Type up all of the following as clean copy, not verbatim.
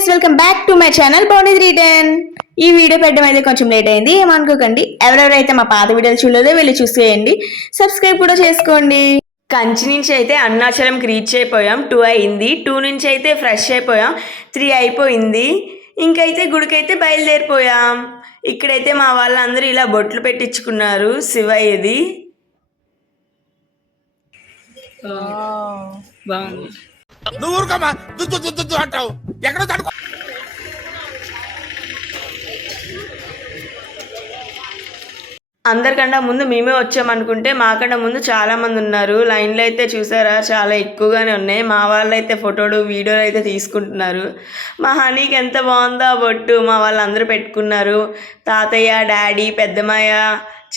Guys, welcome back to my channel Bonnie's return. ఈ video పెట్టడం అయితే కొంచెం లేట్ అయింది, ఏమనుకోకండి. ఎవరెవరైతే మా పాత వీడియోలు చూడలేదో వెళ్ళి చూసేయండి, సబ్స్క్రైబ్ కూడా చేసుకోండి. కంచి నుంచి అయితే అరుణాచలంకి రీచ్ అయిపోయాం. 2 అయింది. 2 నుంచి అయితే ఫ్రెష్ అయిపోయాం. 3 అయిపోయింది. ఇంకైతే గుడికైతే బయలుదేరిపోయాం. ఇక్కడైతే మా వాళ్ళందరూ ఇలా బొట్లు పెట్టించుకున్నారు శివయ్యది. బాగుంది. అందరికన్నా ముందు మేమే వచ్చామనుకుంటే మాకన్నా ముందు చాలా మంది ఉన్నారు. లైన్లో అయితే చూసారా, చాలా ఎక్కువగానే ఉన్నాయి. మా వాళ్ళు అయితే ఫోటోలు వీడియోలు అయితే తీసుకుంటున్నారు. మా హనీకి ఎంత బాగుందో ఆ బొట్టు. మా వాళ్ళందరూ పెట్టుకున్నారు. తాతయ్య, డాడీ, పెద్దమ్మయ్య,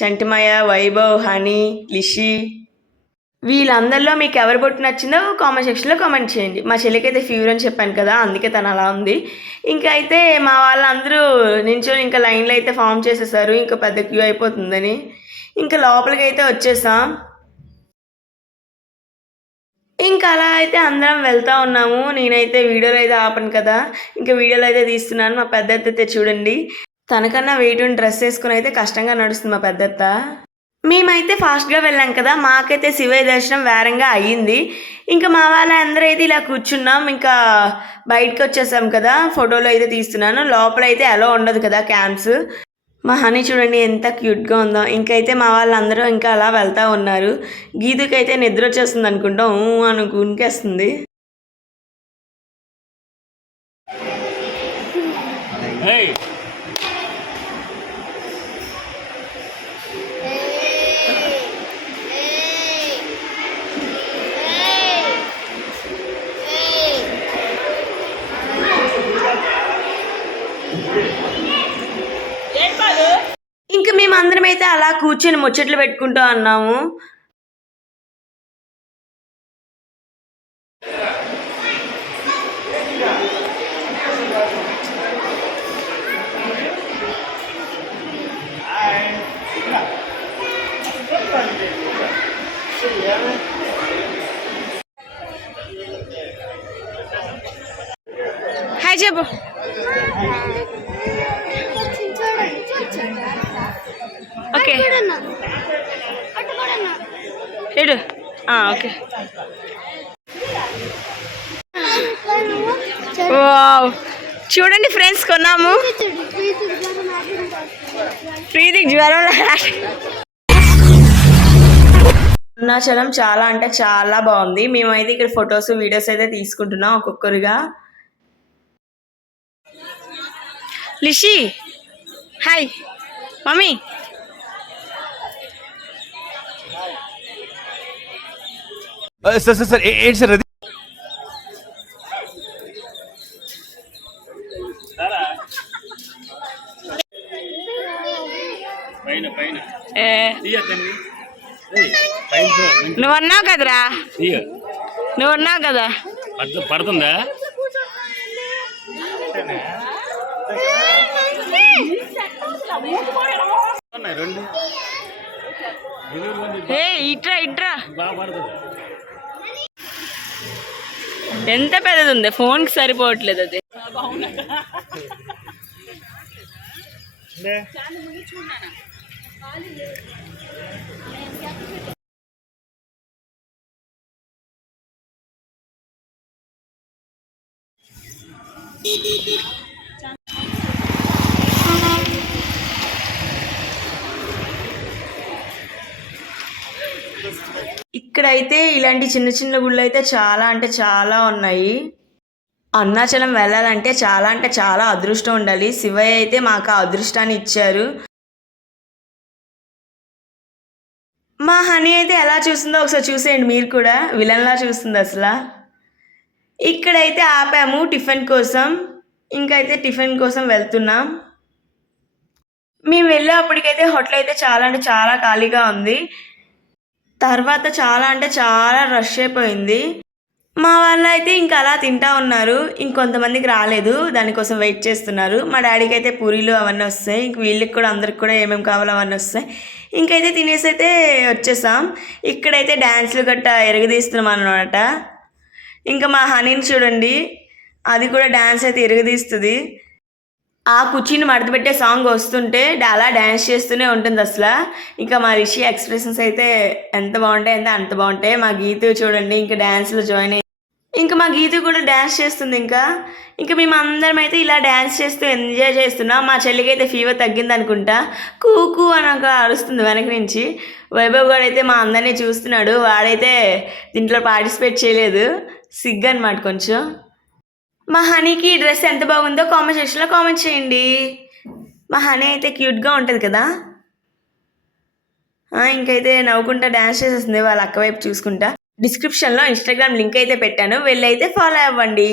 చంటిమయ్య, వైభవ్, హనీ, లిషి. వీళ్ళందరిలో మీకు ఎవరి బొట్టు నచ్చిందో కామెంట్ సెక్షన్లో కామెంట్ చేయండి. మా చెల్లికి అయితే ఫీవర్ అని చెప్పాను కదా, అందుకే తను అలా ఉంది. ఇంకా అయితే మా వాళ్ళందరూ నించొని ఇంకా లైన్లో అయితే ఫామ్ చేసేసారు. ఇంకా పెద్ద క్యూ అయిపోతుందని ఇంకా లోపలికి అయితే వచ్చేసాం. ఇంకా అలా అయితే అందరం వెళ్తూ ఉన్నాము. నేనైతే వీడియోలో అయితే ఆపను కదా, ఇంకా వీడియోలో అయితే తీస్తున్నాను. మా పెద్దత్త అయితే చూడండి, తనకన్నా వెయిట్ డ్రెస్ వేసుకుని అయితే కష్టంగా నడుస్తుంది మా పెద్దత్త. మేమైతే ఫాస్ట్గా వెళ్ళాం కదా, మాకైతే శివయ్య దర్శనం వేరంగా అయ్యింది. ఇంకా మా వాళ్ళందరూ అయితే ఇలా కూర్చున్నాం. ఇంకా బయటకు వచ్చేసాం కదా, ఫోటోలు అయితే తీస్తున్నాను. లోపల అయితే ఎలా ఉండదు కదా క్యాంప్స్. మా హనీ చూడండి ఎంత క్యూట్గా ఉందో. ఇంకైతే మా వాళ్ళందరూ ఇంకా అలా వెళ్తూ ఉన్నారు. గీతుకైతే నిద్ర వచ్చేస్తుంది అనుకుంటాం, అని గునికేస్తుంది. ఇంకా మేమందరం అయితే అలా కూర్చొని ముచ్చట్లు పెట్టుకుంటూ అన్నాము. హాయ్ చెప్పు. ఓకే ఏడు ఓకే. చూడండి ఫ్రెండ్స్, కొన్నాము. ప్రీతికి జ్వరం. అరుణాచలం చాలా అంటే చాలా బాగుంది. మేమైతే ఇక్కడ ఫొటోస్ వీడియోస్ అయితే తీసుకుంటున్నాం ఒక్కొక్కరుగా. Lishi hi mummy. సార్ ఏంటి సార్ అది? నువ్వు అన్నావు కదరా, నువ్వు అన్నావు కదా. పడుతుందా? ఇట్రా ఇట్రా. ఎంత పెద్దది ఉంది, ఫోన్కి సరిపోవట్లేదు అది. ఇక్కడైతే ఇలాంటి చిన్న చిన్న గుళ్ళు అయితే చాలా అంటే చాలా ఉన్నాయి. అరుణాచలం వెళ్ళాలంటే చాలా అంటే చాలా అదృష్టం ఉండాలి. శివయ్య అయితే మాకు ఆ అదృష్టాన్ని ఇచ్చారు. మా హనీ అయితే ఎలా చూస్తుందో ఒకసారి చూసేయండి మీరు కూడా. విలన్లా చూస్తుంది అసలు. ఇక్కడైతే ఆపాము టిఫిన్ కోసం. ఇంకైతే టిఫిన్ కోసం వెళ్తున్నాం. మేము వెళ్ళేప్పటికైతే హోటల్ అయితే చాలా అంటే చాలా ఖాళీగా ఉంది. తర్వాత చాలా అంటే చాలా రష్ అయిపోయింది. మా వాళ్ళు అయితే ఇంకా అలా తింటా ఉన్నారు. ఇంకొంతమందికి రాలేదు, దానికోసం వెయిట్ చేస్తున్నారు. మా డాడీకి అయితే పూరీలు అవన్నీ వస్తాయి. ఇంక వీళ్ళకి కూడా అందరికి కూడా ఏమేమి కావాలో అవన్నీ వస్తాయి. ఇంకైతే తినేసి అయితే వచ్చేసాం. ఇక్కడైతే డ్యాన్స్లు గట్టా ఎరగదీస్తున్నాం అన్నమాట. ఇంకా మా హనీని చూడండి, అది కూడా డ్యాన్స్ అయితే ఇరగదీస్తుంది. ఆ కుర్చీని మడతపెట్టే సాంగ్ వస్తుంటే అలా డ్యాన్స్ చేస్తూనే ఉంటుంది అసల. ఇంకా మా రిషి ఎక్స్ప్రెషన్స్ అయితే ఎంత బాగుంటాయి అంటే అంత బాగుంటాయి. మా గీతు చూడండి ఇంకా డ్యాన్స్లో జాయిన్ అయ్యి ఇంకా మా గీతు కూడా డ్యాన్స్ చేస్తుంది. ఇంకా మేము అందరం అయితే ఇలా డ్యాన్స్ చేస్తూ ఎంజాయ్ చేస్తున్నాం. మా చెల్లికి అయితే ఫీవర్ తగ్గింది అనుకుంటా, కూకు అని ఒక అరుస్తుంది వెనక నుంచి. వైభవ్ గారు అయితే మా అందరినీ చూస్తున్నాడు. వాడైతే దీంట్లో పార్టిసిపేట్ చేయలేదు, సిగ్గు అనమాట కొంచెం. మా హనీకి ఈ డ్రెస్ ఎంత బాగుందో కామెంట్ సెక్షన్లో కామెంట్ చేయండి. మా హనీ అయితే క్యూట్గా ఉంటుంది కదా. ఇంకైతే నవ్వుకుంటా డ్యాన్స్ చేసేస్తుంది వాళ్ళ అక్క వైపు చూసుకుంటా. డిస్క్రిప్షన్లో ఇన్స్టాగ్రామ్ లింక్ అయితే పెట్టాను, వెళ్ళి అయితే ఫాలో అవ్వండి.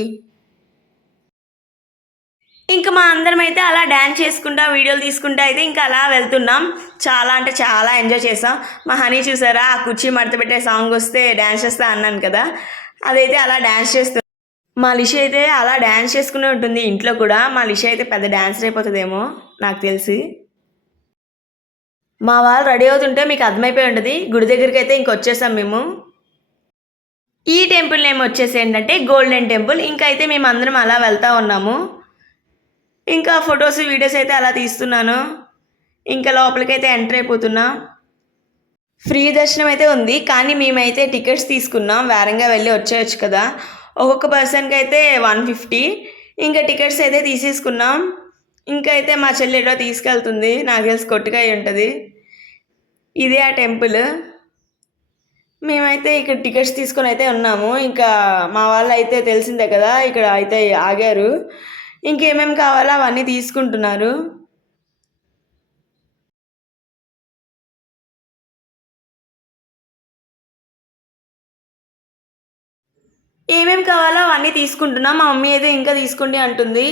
ఇంకా మా అందరం అయితే అలా డ్యాన్స్ చేసుకుంటా వీడియోలు తీసుకుంటా అయితే ఇంకా అలా వెళ్తున్నాం. చాలా అంటే చాలా ఎంజాయ్ చేసాం. మా హనీ చూసారా, ఆ కుర్చీ మడత పెట్టే సాంగ్ వస్తే డ్యాన్స్ చేస్తా అన్నాను కదా, అదైతే అలా డ్యాన్స్ చేస్తుంది. మా లిషి అయితే అలా డ్యాన్స్ చేసుకునే ఉంటుంది ఇంట్లో కూడా. మా లిషి అయితే పెద్ద డ్యాన్సర్ అయిపోతుందేమో నాకు తెలిసి. మా వాళ్ళు రెడీ అవుతుంటే మీకు అర్థమైపోయి ఉంటుంది. గుడి దగ్గరికి అయితే ఇంకొచ్చేసాం మేము. ఈ టెంపుల్ నేమ్ వచ్చేసి ఏంటంటే గోల్డెన్ టెంపుల్. ఇంకా అయితే మేము అందరం అలా వెళ్తూ ఉన్నాము. ఇంకా ఫొటోస్ వీడియోస్ అయితే అలా తీస్తున్నాను. ఇంకా లోపలికైతే ఎంటర్ అయిపోతున్నా. ఫ్రీ దర్శనం అయితే ఉంది, కానీ మేమైతే టికెట్స్ తీసుకున్నాం. వేరంగా వెళ్ళి వచ్చేయచ్చు కదా. ఒక్కొక్క పర్సన్కి అయితే 150. ఇంకా టికెట్స్ అయితే తీసేసుకున్నాం. ఇంకా అయితే మా చెల్లి ఎటో తీసుకెళ్తుంది, నాకు తెలిసి కొట్టుకాయ ఉంటుంది. ఇదే ఆ టెంపుల్. మేమైతే ఇక్కడ టికెట్స్ తీసుకొని అయితే ఉన్నాము. ఇంకా మా వాళ్ళు అయితే తెలిసిందే కదా, ఇక్కడ అయితే ఆగారు. ఇంకేమేమి కావాలో అవన్నీ తీసుకుంటున్నారు. ఏమేమి కావాలో అవన్నీ తీసుకుంటున్నాం. మా మమ్మీ అయితే ఇంకా తీసుకోండి అంటుంది.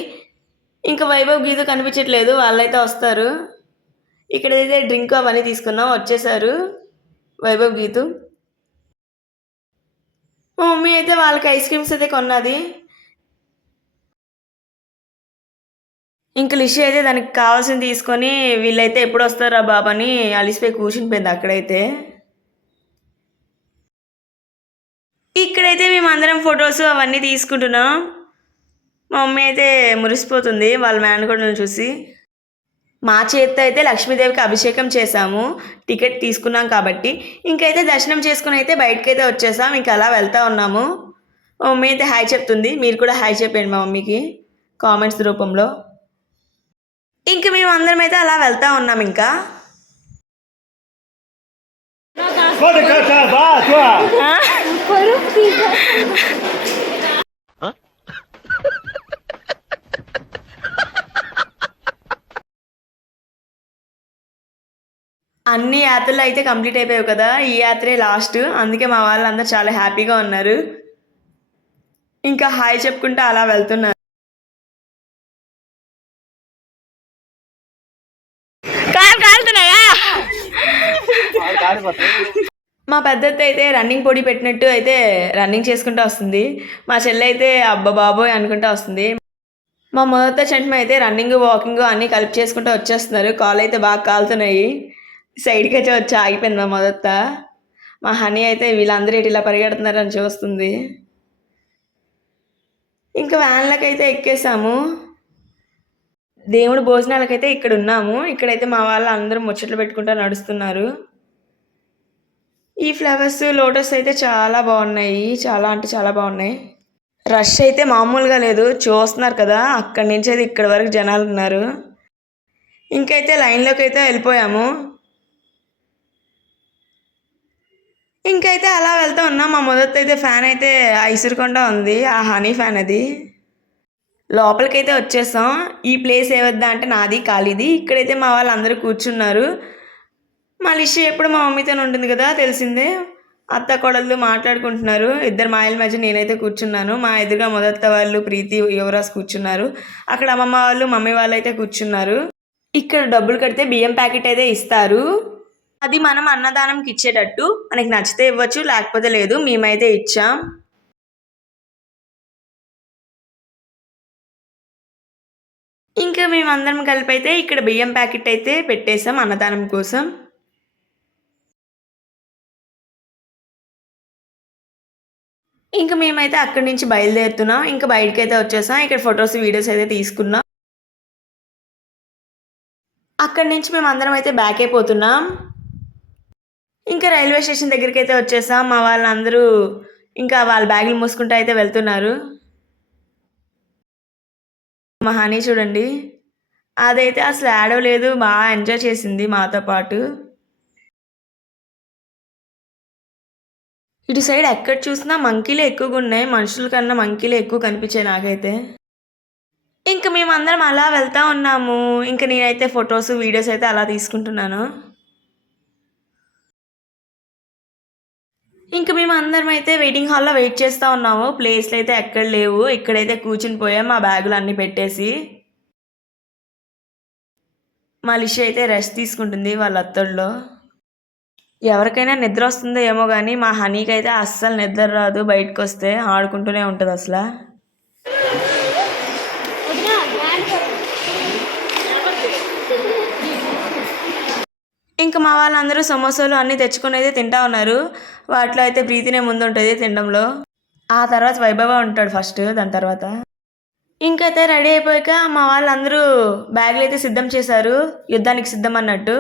ఇంకా వైభవ్ గీత కనిపించట్లేదు, వాళ్ళైతే వస్తారు. ఇక్కడైతే డ్రింక్ అవన్నీ తీసుకున్నాం, వచ్చేసారు వైభవ్ గీతు. మా మమ్మీ అయితే వాళ్ళకి ఐస్ క్రీమ్స్ అయితే కొన్నది. ఇంక లిషి అయితే దానికి కావాల్సింది తీసుకొని వీళ్ళైతే ఎప్పుడు వస్తారా బాబని అలిసిపోయి కూర్చుని పోయింది అక్కడైతే. ఇక్కడైతే మేము అందరం ఫొటోస్ అవన్నీ తీసుకుంటున్నాం. మా మమ్మీ అయితే మురిసిపోతుంది వాళ్ళ మేనకోడలను చూసి. మా చేతితో అయితే లక్ష్మీదేవికి అభిషేకం చేసాము, టికెట్ తీసుకున్నాం కాబట్టి. ఇంకైతే దర్శనం చేసుకుని అయితే బయటకైతే వచ్చేసాం. ఇంకా అలా వెళ్తూ ఉన్నాము. మా మమ్మీ అయితే హాయ్ చెప్తుంది, మీరు కూడా హాయ్ చెప్పండి మా మమ్మీకి కామెంట్స్ రూపంలో. ఇంకా మేము అందరం అయితే అలా వెళ్తూ ఉన్నాం. ఇంకా అన్ని యాత్రలు అయితే కంప్లీట్ అయిపోయావు కదా, ఈ యాత్రే లాస్ట్. అందుకే మా వాళ్ళందరూ చాలా హ్యాపీగా ఉన్నారు. ఇంకా హాయ్ చెప్పుకుంటూ అలా వెళ్తున్నారు. మా పెద్దత్త అయితే రన్నింగ్ పొడి పెట్టినట్టు అయితే రన్నింగ్ చేసుకుంటూ వస్తుంది. మా చెల్లి అయితే అబ్బా బాబోయ్ అనుకుంటూ వస్తుంది. మా మొదట చెంటమ అయితే రన్నింగ్ వాకింగ్ అన్నీ కలిపి చేసుకుంటూ వచ్చేస్తున్నారు. కాళ్ళు అయితే బాగా కాలుతున్నాయి. సైడ్కి అయితే వచ్చి ఆగిపోయింది మా మొదట. మా హనీ అయితే వీళ్ళందరూ ఇటు ఇలా పరిగెడుతున్నారని చూస్తుంది. ఇంకా వ్యాన్లకైతే ఎక్కేసాము. దేవుడు భోజనాలకైతే ఇక్కడ ఉన్నాము. ఇక్కడైతే మా వాళ్ళు అందరూ ముచ్చట్లు పెట్టుకుంటూ నడుస్తున్నారు. ఈ ఫ్లవర్స్ లోటస్ అయితే చాలా బాగున్నాయి, చాలా అంటే చాలా బాగున్నాయి. రష్ అయితే మామూలుగా లేదు, చూస్తున్నారు కదా, అక్కడి నుంచి అయితే ఇక్కడి వరకు జనాలు ఉన్నారు. ఇంకైతే లైన్లోకి అయితే వెళ్ళిపోయాము. ఇంకైతే అలా వెళ్తూ ఉన్నాం. మా మొదట అయితే ఫ్యాన్ అయితే ఇసురుకుండా ఉంది, ఆ హనీ ఫ్యాన్ అది. లోపలికైతే వచ్చేసాం. ఈ ప్లేస్ ఏవద్దా అంటే నాది ఖాళీది. ఇక్కడైతే మా వాళ్ళు అందరూ కూర్చున్నారు. మా లిషి ఎప్పుడు మా మమ్మీతో ఉంటుంది కదా, తెలిసిందే. అత్త కోడళ్ళు మాట్లాడుకుంటున్నారు. ఇద్దరు మాయల మధ్య నేనైతే కూర్చున్నాను. మా ఎదురుగా మొదట వాళ్ళు ప్రీతి యువరాజ్ కూర్చున్నారు. అక్కడ అమ్మమ్మ వాళ్ళు మమ్మీ వాళ్ళు అయితే కూర్చున్నారు. ఇక్కడ డబ్బులు కడితే బియ్యం ప్యాకెట్ అయితే ఇస్తారు. అది మనం అన్నదానంకి ఇచ్చేటట్టు, మనకి నచ్చితే ఇవ్వచ్చు, లేకపోతే లేదు. మేమైతే ఇచ్చాం. ఇంకా మేమందరం కలిపి అయితే ఇక్కడ బియ్యం ప్యాకెట్ అయితే పెట్టేసాం అన్నదానం కోసం. ఇంకా మేమైతే అక్కడి నుంచి బయలుదేరుతున్నాం. ఇంకా బయటకైతే వచ్చేసాం. ఇక్కడ ఫొటోస్ వీడియోస్ అయితే తీసుకున్నాం. అక్కడి నుంచి మేము అందరం అయితే బ్యాక్ అయిపోతున్నాం. ఇంకా రైల్వే స్టేషన్ దగ్గరికి అయితే వచ్చేసాం. మా వాళ్ళందరూ ఇంకా వాళ్ళ బ్యాగులు మూసుకుంటూ అయితే వెళ్తున్నారు. మా హనీ చూడండి, అదైతే అసలు ఆడవలేదు, బాగా ఎంజాయ్ చేసింది మాతో పాటు. ఇటు సైడ్ ఎక్కడ చూసినా మంకీలే ఎక్కువగా ఉన్నాయి, మనుషుల కన్నా మంకీలే ఎక్కువ కనిపించాయి నాకైతే. ఇంకా మేమందరం అలా వెళ్తూ ఉన్నాము. ఇంకా నేనైతే ఫొటోస్ వీడియోస్ అయితే అలా తీసుకుంటున్నాను. ఇంకా మేము అందరం అయితే వెయిటింగ్ హాల్లో వెయిట్ చేస్తూ ఉన్నాము. ప్లేస్లు అయితే ఎక్కడ లేవు. ఇక్కడైతే కూర్చుని పోయాం మా బ్యాగులు అన్నీ పెట్టేసి. మా లిషి అయితే రెస్ట్ తీసుకుంటుంది వాళ్ళ అత్తడిలో. ఎవరికైనా నిద్ర వస్తుందో ఏమో కానీ మా హనీకి అయితే అస్సలు నిద్ర రాదు. బయటకు వస్తే ఆడుకుంటూనే ఉంటుంది అసలు. ఇంకా మా వాళ్ళందరూ సమోసాలు అన్నీ తెచ్చుకొని అయితే తింటా ఉన్నారు. వాటిలో అయితే ప్రీతినే ముందు ఉంటుంది తినడంలో. ఆ తర్వాత వైభవ ఉంటాడు ఫస్ట్, దాని తర్వాత. ఇంకైతే రెడీ అయిపోయాక మా వాళ్ళందరూ బ్యాగులు అయితే సిద్ధం చేశారు, యుద్ధానికి సిద్ధం అన్నట్టు.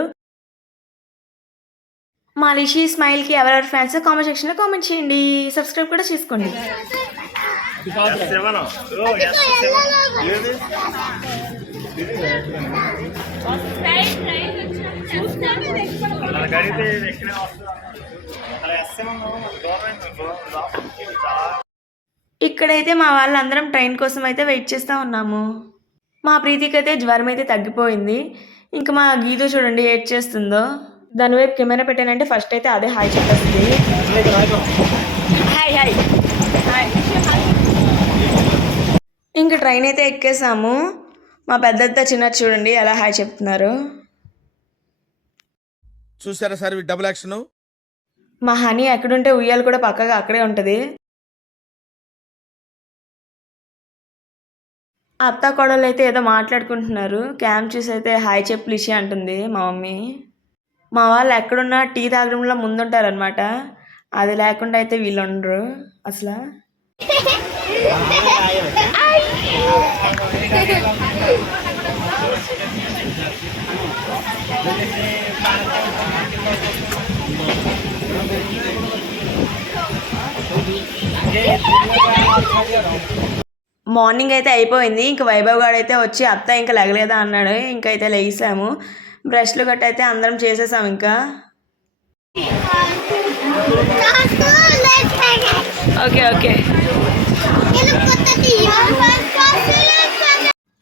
మా లిషి స్మైల్కి ఎవరెవరు ఫ్యాన్స్ కామెంట్ సెక్షన్లో కామెంట్ చేయండి. సబ్స్క్రైబ్ కూడా చేసుకోండి. ఇక్కడైతే మా వాళ్ళందరం ట్రైన్ కోసం అయితే వెయిట్ చేస్తూ ఉన్నాము. మా ప్రీతికి అయితే జ్వరం అయితే తగ్గిపోయింది. ఇంకా మా గీత చూడండి ఏడ్ చేస్తుందో. దాని వైపు కెమెరా పెట్టానంటే ఫస్ట్ అయితే అదే హాయ్ చెప్పేస్తుంది. Hi hi hi. ఇంకా ట్రైన్ అయితే ఎక్కేసాము. మా పెద్ద చిన్న చూడండి ఎలా హాయ్ చెప్తున్నారు. చూసారా సార్ డబుల్ యాక్షన్. మా హనీ ఎక్కడుంటే ఉయ్యాలు కూడా పక్కగా అక్కడే ఉంటుంది. అత్త కోడలు అయితే ఏదో మాట్లాడుకుంటున్నారు. క్యాంప్ చూసి అయితే హాయ్ చెప్పు లిషి అంటుంది మా మమ్మీ. మా వాళ్ళు ఎక్కడున్నా టీ తాగడంలో ముందుంటారనమాట. అది లేకుండా అయితే వీళ్ళు ఉండరు అసలు. మార్నింగ్ అయితే అయిపోయింది. ఇంక వైభవ్ గారు అయితే వచ్చి అత్త ఇంకా లెగలేదా అన్నాడు. ఇంకైతే లేసాము. బ్రష్లు గట్ట అయితే అందరం చేసేసాం. ఇంకా ఓకే ఓకే.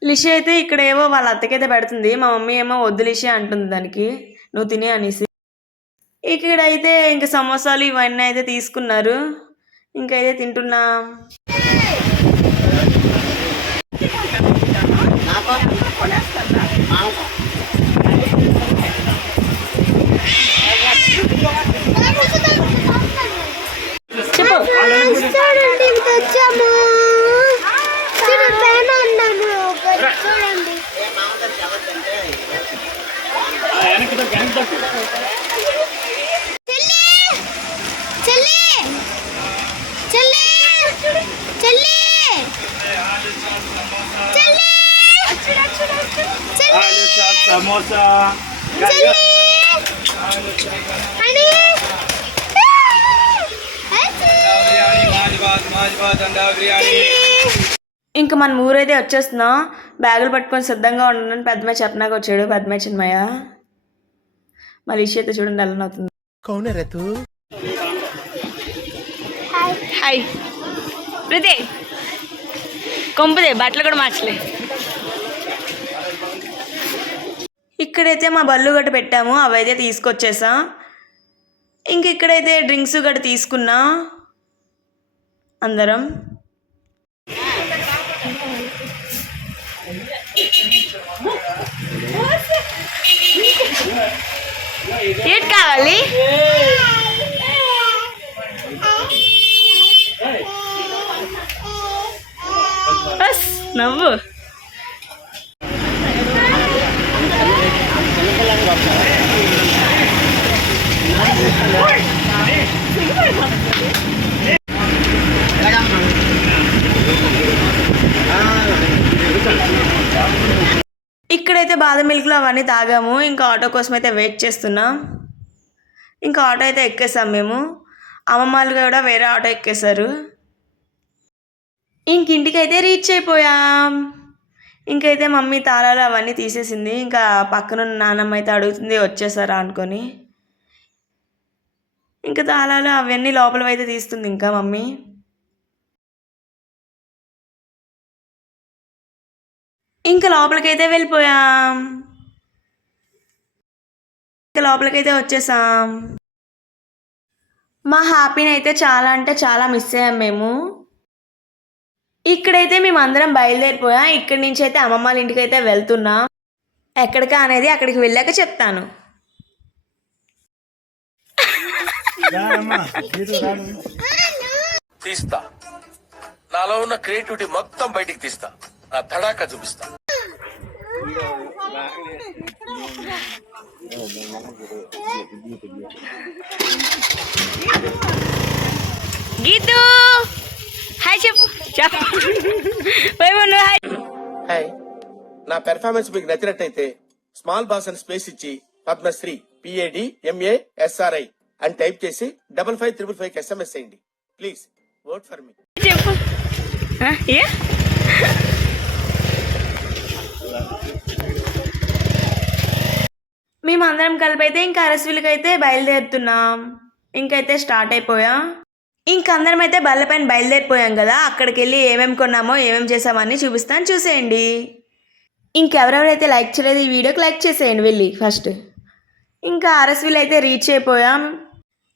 లిషి అయితే ఇక్కడ ఏవో వాళ్ళ అత్తకైతే పెడుతుంది. మా మమ్మీ ఏమో వద్దు లిషి అంటుంది దానికి, నువ్వు తినే అనేసి. ఇక్కడైతే ఇంకా సమోసాలు ఇవన్నీ అయితే తీసుకున్నారు. ఇంకైతే తింటున్నాం. సమోసా ఇంకా మన ఊరైతే వచ్చేస్తున్నాం. బ్యాగులు పట్టుకొని సిద్ధంగా ఉండను పెద్దమ్మాయి చెప్పనాక వచ్చాడు. పెద్దమ్మాయి చిన్నమయ్య. మళ్ళీ ఇషి అయితే చూడండి ఎలా అవుతుంది. హాయ్ ప్రీతి కొంపుదే బట్టలు కూడా మార్చలే. ఇక్కడైతే మా బళ్ళు గట్ట పెట్టాము, అవైతే తీసుకొచ్చేసాం. ఇంక ఇక్కడైతే డ్రింక్స్ గట్ట తీసుకున్నా అందరం. ఏం కావాలి? నవ్వు. అయితే బాదం మిల్క్లో అవన్నీ తాగాము. ఇంకా ఆటో కోసం అయితే వెయిట్ చేస్తున్నాం. ఇంకా ఆటో అయితే ఎక్కేసాం మేము. అమ్మమ్మ వాళ్ళు కూడా వేరే ఆటో ఎక్కేశారు. ఇంటికి అయితే రీచ్ అయిపోయాం. ఇంకైతే మమ్మీ తాళాలు అవన్నీ తీసేసింది. ఇంకా పక్కన నాన్నమ్మ అయితే అడుగుతుంది వచ్చేసారా అనుకొని. ఇంకా తాళాలు అవన్నీ లోపల అయితే తీస్తుంది ఇంకా మమ్మీ. ఇంకా లోపలికైతే వెళ్ళిపోయాం. ఇంకా లోపలికైతే వచ్చేసాం. మా హ్యాపీని అయితే చాలా అంటే చాలా మిస్ అయ్యాం మేము. ఇక్కడైతే మేము అందరం బయలుదేరిపోయాం. ఇక్కడి నుంచి అయితే అమ్మమ్మ వాళ్ళ ఇంటికి అయితే వెళ్తున్నాం. ఎక్కడికా అనేది అక్కడికి వెళ్ళాక చెప్తాను. తీస్తా, నాలో ఉన్న క్రియేటివిటీ మొత్తం బయటికి తీస్తా, నా తడాకా చూపిస్తా. గీతూ హాయ్ చెప్పు. హాయ్, నా పెర్ఫార్మెన్స్ మీకు నచ్చినట్టయితే స్మాల్ బాస్ అని స్పేస్ ఇచ్చి పద్మశ్రీ PADMASRI అని టైప్ చేసి 5555 SMS చేయండి. Please vote for me. చెప్పు. మేమందరం కలిపి అయితే ఇంకా అరసవిలకి అయితే బయలుదేరుతున్నాం. ఇంకైతే స్టార్ట్ అయిపోయాం. ఇంకందరం అయితే బళ్ళపైన బయలుదేరిపోయాం కదా. అక్కడికి వెళ్ళి ఏమేమి కొన్నామో ఏమేమి చేసామని చూపిస్తాను, చూసేయండి. ఇంకెవరెవరైతే లైక్ చేయలేదు ఈ వీడియోకి లైక్ చేసేయండి వెళ్ళి ఫస్ట్. ఇంకా అరసవిల్ అయితే రీచ్ అయిపోయాం.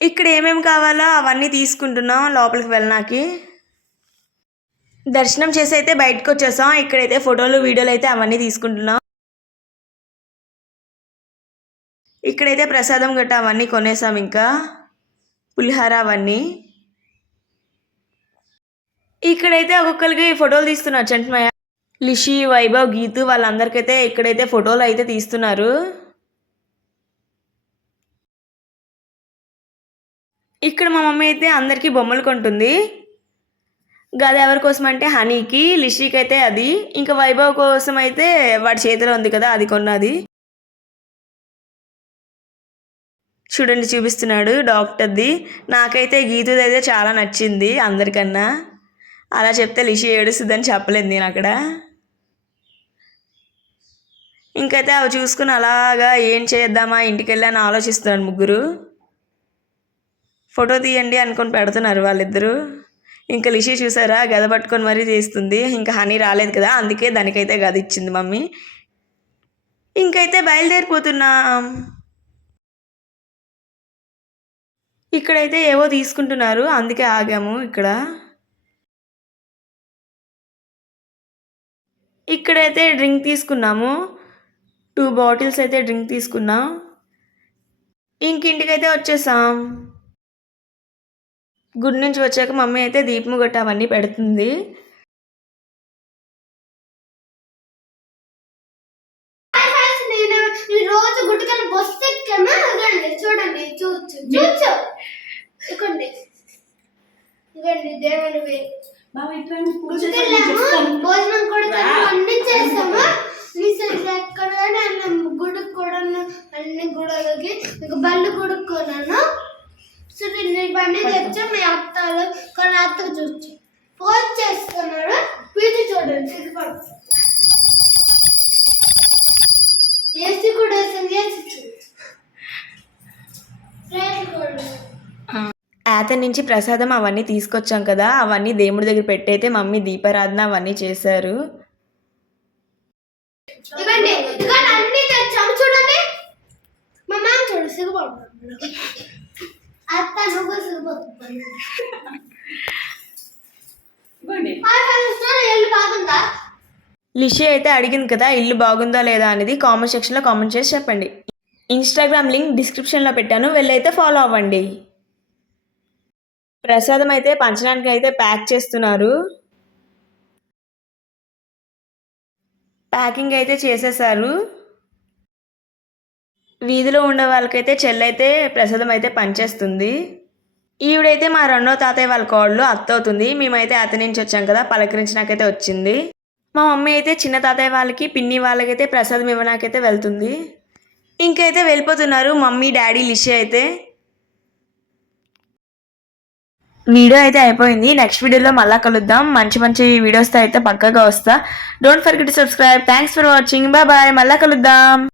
ఇక్కడ ఏమేమి కావాలో అవన్నీ తీసుకుంటున్నాం లోపలికి వెళ్ళడానికి. దర్శనం చేసి అయితే బయటకు వచ్చేసాం. ఇక్కడైతే ఫోటోలు వీడియోలు అయితే అవన్నీ తీసుకుంటున్నాం. ఇక్కడైతే ప్రసాదం గట్ట అవన్నీ కొనేసాం. ఇంకా పులిహార అవన్నీ. ఇక్కడైతే ఒక్కొక్కరికి ఫోటోలు తీస్తున్నారు. చంటమయ్య, లిషి, వైభవ్, గీతు వాళ్ళందరికైతే ఇక్కడైతే ఫోటోలు అయితే తీస్తున్నారు. ఇక్కడ మా మమ్మీ అయితే అందరికీ బొమ్మలు కొంటుంది. గది ఎవరి కోసం అంటే హనీకి, లిషికి అయితే అది, ఇంకా వైభవ్ కోసం అయితే వాడి చేతిలో ఉంది కదా అది కొన్నది. చూడండి చూపిస్తున్నాడు డాక్టర్ది. నాకైతే గీతుది అయితే చాలా నచ్చింది అందరికన్నా. అలా చెప్తే లిషి ఏడుస్తుందని చెప్పలేదు నేను అక్కడ. ఇంకైతే అవి చూసుకుని అలాగా ఏం చేద్దామా ఇంటికి వెళ్ళని ఆలోచిస్తున్నాడు ముగ్గురు. ఫోటో తీయండి అనుకొని పెడుతున్నారు వాళ్ళిద్దరూ. ఇంకా లిషి చూసారా గద పట్టుకొని మరీ తీస్తుంది. ఇంకా హనీ రాలేదు కదా అందుకే దానికైతే గద ఇచ్చింది మమ్మీ. ఇంకైతే బయలుదేరిపోతున్నాం. ఇక్కడైతే ఏవో తీసుకుంటున్నారు అందుకే ఆగాము. ఇక్కడైతే డ్రింక్ తీసుకున్నాము. 2 బాటిల్స్ అయితే డ్రింక్ తీసుకున్నాం. ఇంటికైతే వచ్చేసాం. గుడి నుంచి వచ్చాక మమ్మీ అయితే దీపము గట్ట అవన్నీ పెడుతుంది. రోజు గుడికని బస్సు ఎక్కామా చూడండి చూచు ఇవ్వండి దేవుడివి భోజనం కూడా అన్ని చేస్తాము. ఎక్కడ గుడికి కూడా అన్ని గుడలకి ఇంకా బళ్ళు కొడుక్కున్నాను. చూడండి ఇవన్నీ తెచ్చా మీ అత్తాలు కొన్ని అత్తకు చూచ్చు ఫోన్ చేస్తున్నాడు. పీచి చూడండి సిగ్గుపడు ఏసీ కూడా అతని నుంచి ప్రసాదం అవన్నీ తీసుకొచ్చాం కదా అవన్నీ దేవుడి దగ్గర పెట్టయితే మమ్మీ దీపారాధన అవన్నీ చేశారు. ఇవ్వండి అన్ని తెచ్చాము చూడండి. మా మామ చూడు సిగ్గుపడుతున్నాడు. అత్త నువ్వు సిగ్గుపడుతుంది. ఇల్లు బాగుందా? లిషి అయితే అడిగింది కదా ఇల్లు బాగుందా లేదా అనేది కామెంట్ సెక్షన్లో కామెంట్ చేసి చెప్పండి. ఇన్స్టాగ్రామ్ లింక్ డిస్క్రిప్షన్లో పెట్టాను, వెళ్ళైతే ఫాలో అవ్వండి. ప్రసాదం అయితే పంచడానికి అయితే ప్యాక్ చేస్తున్నారు. ప్యాకింగ్ అయితే చేసేసారు. వీధిలో ఉండే వాళ్ళకైతే చెల్లైతే ప్రసాదం అయితే పంచేస్తుంది. ఈవిడైతే మా రెండో తాతయ్య వాళ్ళ కోడలు అత్త అవుతుంది. మేమైతే అతని నుంచి వచ్చాం కదా పలకరించడానికైతే వచ్చింది. మా మమ్మీ అయితే చిన్న తాతయ్య వాళ్ళకి పిన్ని వాళ్ళకైతే ప్రసాదం ఇవ్వడానికైతే వెళ్తుంది. ఇంకైతే వెళ్ళిపోతున్నారు మమ్మీ డాడీ లిషి అయితే. వీడియో అయితే అయిపోయింది. నెక్స్ట్ వీడియోలో మళ్ళీ కలుద్దాం. మంచి మంచి వీడియోస్తో అయితే పక్కగా వస్తా. Don't forget to subscribe. Thanks for watching. Bye bye. మళ్ళీ కలుద్దాం.